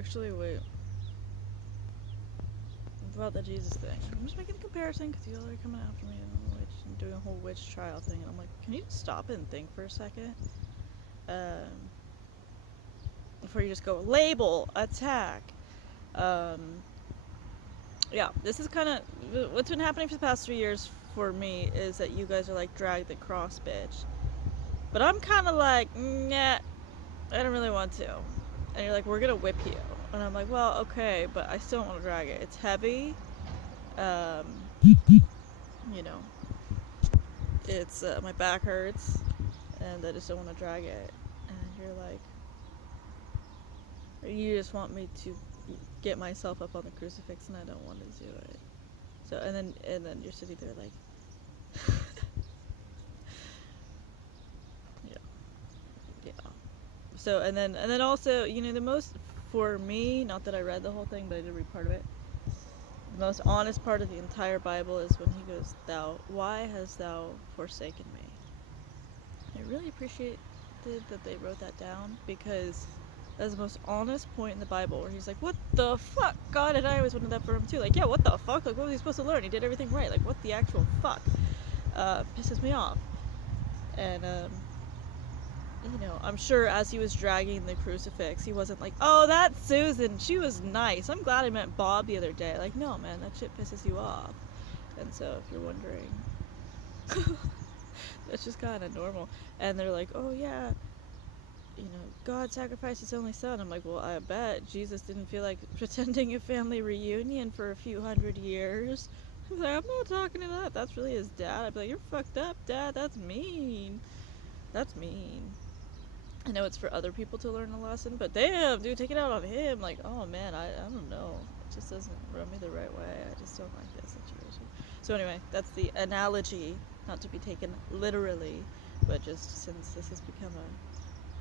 Actually, wait. About the Jesus thing. I'm just making a comparison because you all are coming after me and doing a whole witch trial thing. And I'm like, can you stop and think for a second? Before you just go, label, attack. Yeah, this is kind of what's been happening for the past 3 years for me is that you guys are like, drag the cross, bitch. But I'm kind of like, nah, I don't really want to. And you're like, we're gonna whip you. And I'm like, well, okay, but I still don't want to drag it. It's heavy. You know, it's, my back hurts, and I just don't want to drag it. And you're like, you just want me to get myself up on the crucifix, and I don't want to do it. So, and then you're sitting there like, yeah, yeah. So, and then also, you know, the most, for me, not that I read the whole thing, but I did read part of it. The most honest part of the entire Bible is when he goes, why hast thou forsaken me? I really appreciated that they wrote that down, because that's the most honest point in the Bible, where he's like, what the fuck, God? And I always wanted that for him too. Like, yeah, what the fuck? Like, what was he supposed to learn? He did everything right. Like, what the actual fuck? Pisses me off. And, you know, I'm sure as he was dragging the crucifix, he wasn't like, oh, that's Susan, she was nice. I'm glad I met Bob the other day. Like, no, man, that shit pisses you off. And so, if you're wondering, that's just kind of normal. And they're like, oh, yeah, you know, God sacrificed his only son. I'm like, well, I bet Jesus didn't feel like pretending a family reunion for a few hundred years. I was like, I'm not talking to that. That's really his dad. I'd be like, you're fucked up, Dad. That's mean. That's mean. I know it's for other people to learn a lesson, but damn, dude, take it out on him. Like, oh man, I don't know. It just doesn't rub me the right way. I just don't like this situation. So anyway, that's the analogy, not to be taken literally, but just since this has become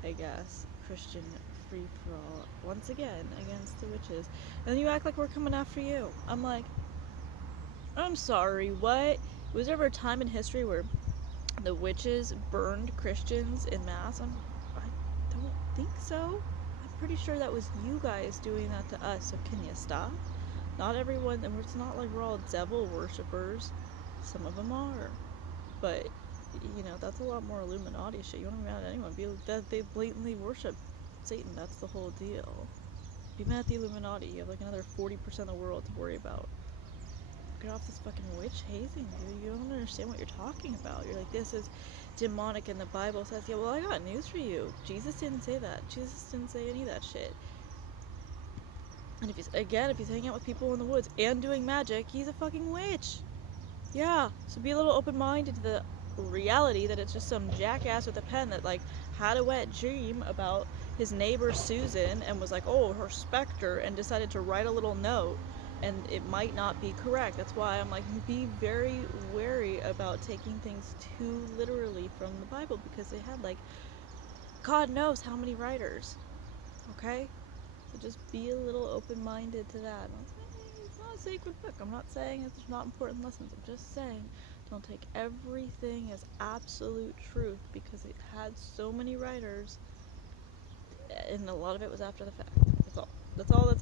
I guess, Christian free-for-all, once again, against the witches. And then you act like we're coming after you. I'm like, I'm sorry, what? Was there ever a time in history where the witches burned Christians en masse? I don't think so. I'm pretty sure that was you guys doing that to us, so can you stop? Not everyone, and it's not like we're all devil worshippers. Some of them are. But, you know, that's a lot more Illuminati shit. You don't be mad at anyone. They blatantly worship Satan. That's the whole deal. Be mad at the Illuminati. You have like another 40% of the world to worry about. Get off this fucking witch hazing, dude. You don't understand what you're talking about. You're like, this is demonic and the Bible says, yeah, well, I got news for you. Jesus didn't say that. Jesus didn't say any of that shit. And if he's hanging out with people in the woods and doing magic, he's a fucking witch. Yeah, so be a little open-minded to the reality that it's just some jackass with a pen that like had a wet dream about his neighbor Susan and was like, oh, her specter, and decided to write a little note, and it might not be correct. That's why I'm like, be very wary about taking things too literally from the Bible, because they had like God knows how many writers. Okay, so just be a little open-minded to that. It's not a sacred book. I'm not saying it's not important lessons. I'm just saying don't take everything as absolute truth, because it had so many writers and a lot of it was after the fact. That's all.